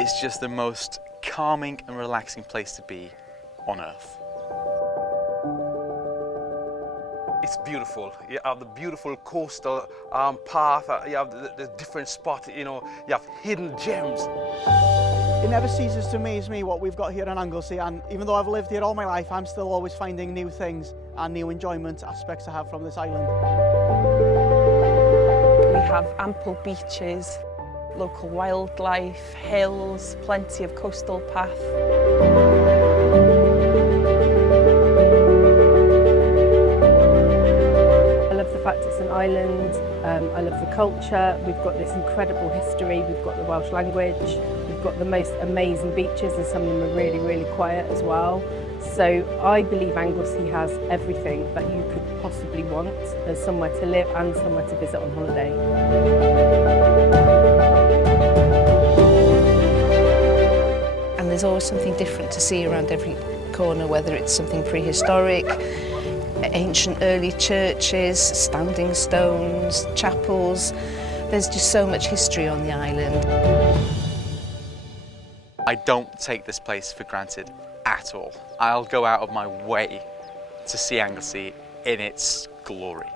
It's just the most calming and relaxing place to be on earth. It's beautiful. You have the beautiful coastal path, you have the different spots, you know, you have hidden gems. It never ceases to amaze me what we've got here in Anglesey, and even though I've lived here all my life, I'm still always finding new things and new enjoyment aspects to have from this island. We have ample beaches, local wildlife, hills, plenty of coastal path. I love the fact it's an island, I love the culture, we've got this incredible history, we've got the Welsh language, we've got the most amazing beaches and some of them are really, really quiet as well. So I believe Anglesey has everything that you could possibly want. There's somewhere to live and somewhere to visit on holiday. And there's always something different to see around every corner, whether it's something prehistoric, ancient early churches, standing stones, chapels. There's just so much history on the island. I don't take this place for granted at all. I'll go out of my way to see Anglesey in its glory.